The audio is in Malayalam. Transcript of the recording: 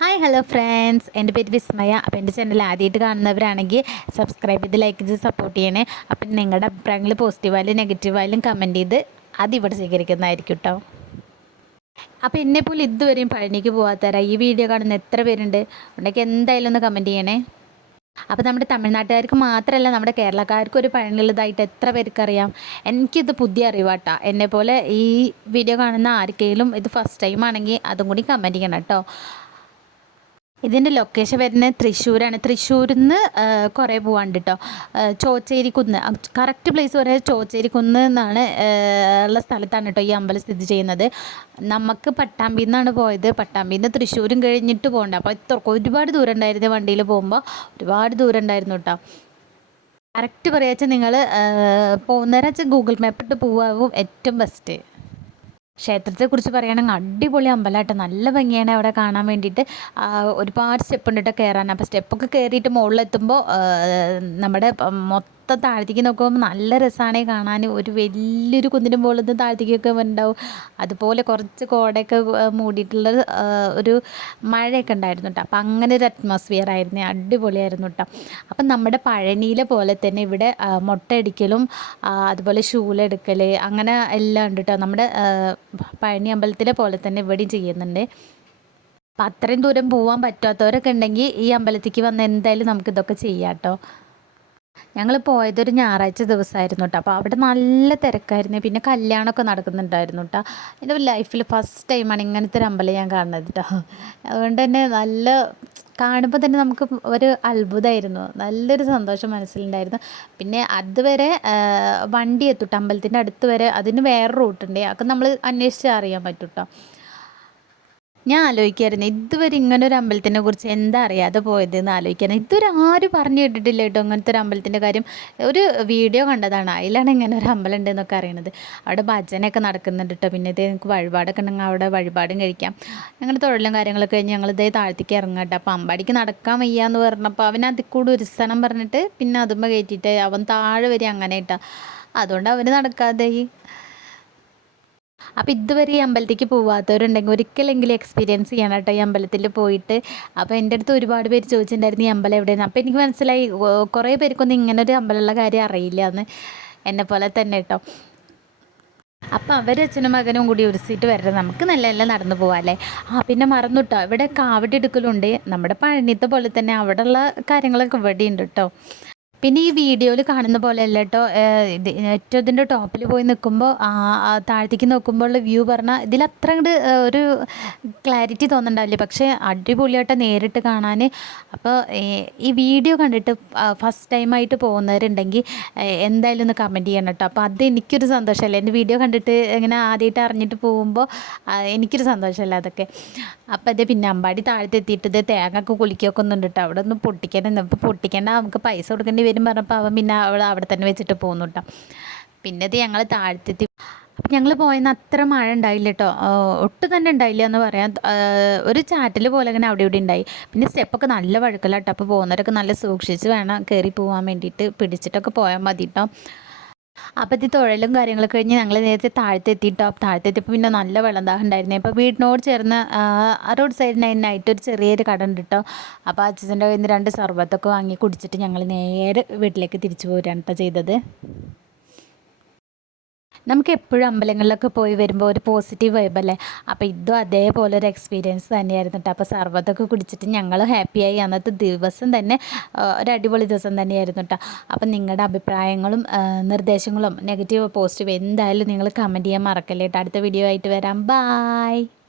ഹായ് ഹലോ ഫ്രണ്ട്സ് എന്റെ പേര് വിസ്മയ. അപ്പോൾ എന്റെ ചാനൽ ആദ്യമായിട്ട് കാണുന്നവരാണെങ്കിൽ സബ്സ്ക്രൈബ് ചെയ്ത് ലൈക്ക് ചെയ്ത് സപ്പോർട്ട് ചെയ്യണേ. അപ്പം നിങ്ങളുടെ അഭിപ്രായങ്ങൾ പോസിറ്റീവായാലും നെഗറ്റീവായാലും കമന്റ് ചെയ്ത് അതിവിടെ സ്വീകരിക്കുന്നതായിരിക്കും കേട്ടോ അപ്പോൾ എന്നെപ്പോലെ ഇതുവരെയും പഴനിക്ക് പോകാത്തരാ ഈ വീഡിയോ കാണുന്ന എത്ര പേരുണ്ട്? ഉണ്ടെങ്കിൽ എന്തായാലും ഒന്ന് കമന്റ് ചെയ്യണേ. അപ്പോൾ നമ്മുടെ തമിഴ്നാട്ടുകാർക്ക് മാത്രമല്ല നമ്മുടെ കേരളക്കാർക്ക് ഒരു പഴനിയുള്ളതായിട്ട് എത്ര പേർക്കറിയാം? എനിക്കിത് പുതിയ അറിവാട്ടാ. എന്നെപ്പോലെ ഈ വീഡിയോ കാണുന്ന ആർക്കെങ്കിലും ഇത് ഫസ്റ്റ് ടൈം ആണെങ്കിൽ അതും കൂടി കമന്റ് ചെയ്യണം കേട്ടോ ഇതിന്റെ ലൊക്കേഷൻ വരുന്നത് തൃശ്ശൂരാണ്. തൃശ്ശൂരിൽ നിന്ന് കുറേ പോകാണ്ട് കേട്ടോ ചോച്ചേരി കുന്ന് കറക്റ്റ് പ്ലേസ് പറയുന്നത് ചോച്ചേരി കുന്ന് എന്നാണ് ഉള്ള സ്ഥലത്താണ് കേട്ടോ ഈ അമ്പലം സ്ഥിതി ചെയ്യുന്നത്. നമുക്ക് പട്ടാമ്പിയിൽ നിന്നാണ് പോയത്. പട്ടാമ്പിയിൽ നിന്ന് തൃശ്ശൂരും കഴിഞ്ഞിട്ട് പോകണ്ട. അപ്പോൾ ഇത്ര ഒരുപാട് ദൂരം ഉണ്ടായിരുന്നു വണ്ടിയിൽ പോകുമ്പോൾ ഒരുപാട് ദൂരം ഉണ്ടായിരുന്നു കേട്ടോ കറക്റ്റ് പറയാച്ചാൽ നിങ്ങൾ പോകുന്നവരാച്ചാൽ ഗൂഗിൾ മാപ്പ് ഇട്ട് പോവാവും ഏറ്റവും ബെസ്റ്റ് ക്ഷേത്രത്തെക്കുറിച്ച് പറയുകയാണെങ്കിൽ അടിപൊളി അമ്പലമായിട്ട് നല്ല ഭംഗിയാണ് അവിടെ കാണാൻ വേണ്ടിയിട്ട്. ഒരുപാട് സ്റ്റെപ്പ് ഉണ്ട് കയറാൻ അപ്പോൾ സ്റ്റെപ്പൊക്കെ കയറിയിട്ട് മുകളിലെത്തുമ്പോൾ നമ്മുടെ മൊത്തം മൊത്തം താഴത്തേക്ക് നോക്കുമ്പോൾ നല്ല രസമാണ് കാണാൻ ഒരു വലിയൊരു കുന്നിനും മുകളിൽ താഴത്തേക്കൊക്കെ ഉണ്ടാവും അതുപോലെ കുറച്ച് കോടയൊക്കെ മൂടിയിട്ടുള്ള ഒരു മഴയൊക്കെ ഉണ്ടായിരുന്നു കേട്ടോ അപ്പം അങ്ങനെ ഒരു അറ്റ്മോസ്ഫിയർ ആയിരുന്നു. അടിപൊളിയായിരുന്നു കേട്ടോ അപ്പം നമ്മുടെ പഴനിയിലെ പോലെ തന്നെ ഇവിടെ മുട്ടയടിക്കലും അതുപോലെ ശൂലെടുക്കൽ അങ്ങനെ എല്ലാം ഉണ്ട് കേട്ടോ നമ്മുടെ പഴനി അമ്പലത്തിലെ പോലെ തന്നെ ഇവിടെയും ചെയ്യുന്നുണ്ട്. അപ്പം അത്രയും ദൂരം പോകാൻ പറ്റാത്തവരൊക്കെ ഉണ്ടെങ്കിൽ ഈ അമ്പലത്തിലേക്ക് വന്ന് എന്തായാലും നമുക്കിതൊക്കെ ചെയ്യാം കേട്ടോ ഞങ്ങൾ പോയതൊരു ഞായറാഴ്ച ദിവസമായിരുന്നു കേട്ടോ അപ്പോൾ അവിടെ നല്ല തിരക്കായിരുന്നു. പിന്നെ കല്യാണമൊക്കെ നടക്കുന്നുണ്ടായിരുന്നു കേട്ടോ എന്റെ ലൈഫിൽ ഫസ്റ്റ് ടൈമാണ് ഇങ്ങനത്തെ ഒരു അമ്പലം ഞാൻ കാണുന്നത് കേട്ടോ അതുകൊണ്ട് തന്നെ നല്ല കാണുമ്പോൾ തന്നെ നമുക്ക് ഒരു അത്ഭുതമായിരുന്നു നല്ലൊരു സന്തോഷം മനസ്സിലുണ്ടായിരുന്നു. പിന്നെ അതുവരെ വണ്ടി എത്തും അമ്പലത്തിന്റെ അടുത്ത് വരെ അതിന് വേറെ റൂട്ടുണ്ട്. അതൊക്കെ നമ്മൾ അന്വേഷിച്ച് അറിയാൻ പറ്റും കേട്ടോ ഞാൻ ആലോചിക്കായിരുന്നു ഇതുവരെ ഇങ്ങനെ ഒരു അമ്പലത്തിനെ കുറിച്ച് എന്താ അറിയാതെ പോയത് എന്ന് ആലോചിക്കായിരുന്നു. ഇതുവരെ ആരും പറഞ്ഞു കേട്ടിട്ടില്ല കേട്ടോ അങ്ങനത്തെ ഒരു അമ്പലത്തിന്റെ കാര്യം. ഒരു വീഡിയോ കണ്ടതാണ് അതിലാണ് ഇങ്ങനെ ഒരു അമ്പലം ഉണ്ടെന്നൊക്കെ അറിയണത്. അവിടെ ഭജനയൊക്കെ നടക്കുന്നുണ്ട് കേട്ടോ പിന്നെ ഇതേ നിങ്ങൾക്ക് വഴിപാടൊക്കെ ഉണ്ടെങ്കിൽ അവിടെ വഴിപാടും കഴിക്കാം. ഞങ്ങൾ തൊഴിലും കാര്യങ്ങളൊക്കെ കഴിഞ്ഞ് ഞങ്ങൾ ഇതേ താഴത്തേക്ക് ഇറങ്ങാം കേട്ടോ. അപ്പോൾ അമ്പാടിക്ക് നടക്കാൻ വയ്യ എന്ന് പറഞ്ഞപ്പോൾ അവൻ അതിൽ കൂടെ ഒരു സ്ഥലം പറഞ്ഞിട്ട് പിന്നെ അതുമ്പോൾ കയറ്റിയിട്ട് അവൻ താഴെ വരെ അങ്ങനെ ഇട്ടാ അതുകൊണ്ട് അവന് നടക്കാതെ അപ്പോൾ ഇതുവരെ ഈ അമ്പലത്തേക്ക് പോവാത്തവരുണ്ടെങ്കിൽ ഒരിക്കലെങ്കിലും എക്സ്പീരിയൻസ് ചെയ്യണം കേട്ടോ ഈ അമ്പലത്തിൽ പോയിട്ട്? അപ്പോൾ എന്റെ അടുത്ത് ഒരുപാട് പേര് ചോദിച്ചിട്ടുണ്ടായിരുന്നു ഈ അമ്പലം എവിടെയെന്ന്? അപ്പോൾ എനിക്ക് മനസ്സിലായി കുറേ പേർക്കൊന്നും ഇങ്ങനെ ഒരു അമ്പലമുള്ള കാര്യം അറിയില്ല എന്ന് എന്നെ പോലെ തന്നെ കേട്ടോ അപ്പം അവർ അച്ഛനും മകനും കൂടി ഉരുസിയിട്ട് വരണം നമുക്ക് നല്ല നല്ല നടന്നു പോവാല്ലേ? ആ പിന്നെ മറന്നു കേട്ടോ ഇവിടെ കാവടി എടുക്കലുണ്ട്. നമ്മുടെ പഴനിത്തെ പോലെ തന്നെ അവിടെയുള്ള കാര്യങ്ങളൊക്കെ ഇവിടെ ഉണ്ട് കേട്ടോ പിന്നെ ഈ വീഡിയോയിൽ കാണുന്ന പോലെ അല്ല കേട്ടോ ഏറ്റവും ഇതിന്റെ ടോപ്പിൽ പോയി നിൽക്കുമ്പോൾ താഴത്തേക്ക് നോക്കുമ്പോൾ വ്യൂ പറഞ്ഞാൽ ഇതിൽ അത്ര ഒരു ക്ലാരിറ്റി തോന്നുന്നുണ്ടാവില്ല പക്ഷേ അടിപൊളിയായിട്ട് നേരിട്ട് കാണാൻ അപ്പോൾ ഈ വീഡിയോ കണ്ടിട്ട് ഫസ്റ്റ് ടൈമായിട്ട് പോകുന്നവരുണ്ടെങ്കിൽ എന്തായാലും ഒന്ന് കമന്റ് ചെയ്യണം കേട്ടോ അപ്പോൾ അത് എനിക്കൊരു സന്തോഷമല്ല? എന്റെ വീഡിയോ കണ്ടിട്ട് ഇങ്ങനെ ആദ്യമായിട്ട് അറിഞ്ഞിട്ട് പോകുമ്പോൾ എനിക്കൊരു സന്തോഷമല്ല അതൊക്കെ? അപ്പോൾ അത് പിന്നെ അമ്പാടി താഴത്തെത്തിയിട്ട് ഇത് തേങ്ങ ഒക്കെ കുളിക്കുകയൊക്കെ ഒന്നുണ്ട് കേട്ടോ അവിടെ ഒന്ന് പൊട്ടിക്കണം ഇപ്പോൾ പൊട്ടിക്കേണ്ട. നമുക്ക് പൈസ കൊടുക്കേണ്ടി വരും പറഞ്ഞപ്പോൾ അവൻ പിന്നെ അവൾ അവിടെ തന്നെ വെച്ചിട്ട് പോന്നു കേട്ടോ പിന്നെ ഇത് ഞങ്ങൾ താഴ്ത്തെത്തി അപ്പം ഞങ്ങൾ പോയെന്ന് അത്ര മഴ ഉണ്ടായില്ല കേട്ടോ ഒട്ടും തന്നെ ഉണ്ടായില്ല എന്ന് പറയാം. ഒരു ചാറ്റൽ പോലെ ഇങ്ങനെ അവിടെ ഇവിടെ ഉണ്ടായി. പിന്നെ സ്റ്റെപ്പൊക്കെ നല്ല വഴുക്കലാട്ടോ അപ്പോൾ പോകുന്നവരൊക്കെ നല്ല സൂക്ഷിച്ച് വേണം കയറി പോകാൻ വേണ്ടിയിട്ട്. പിടിച്ചിട്ടൊക്കെ പോയാൽ മതി കേട്ടോ അപ്പോൾ ഈ തുഴലും കാര്യങ്ങളൊക്കെ കഴിഞ്ഞ് ഞങ്ങൾ നേരത്തെ താഴത്തെത്തിയിട്ടോ താഴത്തെത്തിയപ്പോൾ പിന്നെ നല്ല വെള്ളം ദാഹം ഉണ്ടായിരുന്നു അപ്പോൾ വീടിനോട് ചേർന്ന് റോഡ് സൈഡിനായിട്ട് ഒരു ചെറിയൊരു കട ഉണ്ട് അപ്പോൾ അച്ഛന്റെ കയ്യിൽ നിന്ന് രണ്ട് സർബത്തൊക്കെ വാങ്ങി കുടിച്ചിട്ട് ഞങ്ങൾ നേരെ വീട്ടിലേക്ക് തിരിച്ചു പോരാണ് ചെയ്തത്. നമുക്ക് എപ്പോഴും അമ്പലങ്ങളിലൊക്കെ പോയി വരുമ്പോൾ ഒരു പോസിറ്റീവ് വൈബല്ലേ അപ്പോൾ ഇതും അതേപോലെ ഒരു എക്സ്പീരിയൻസ് തന്നെയായിരുന്നു കേട്ടോ അപ്പോൾ സർവതൊക്കെ കുടിച്ചിട്ട് ഞങ്ങൾ ഹാപ്പിയായി അന്നത്തെ ദിവസം തന്നെ ഒരു അടിപൊളി ദിവസം തന്നെയായിരുന്നു കേട്ടോ അപ്പം നിങ്ങളുടെ അഭിപ്രായങ്ങളും നിർദ്ദേശങ്ങളും നെഗറ്റീവ് പോസിറ്റീവ് എന്തായാലും നിങ്ങൾ കമന്റ് ചെയ്യാൻ മറക്കല്ലേ കേട്ടോ അടുത്ത വീഡിയോ ആയിട്ട് വരാം. ബായ്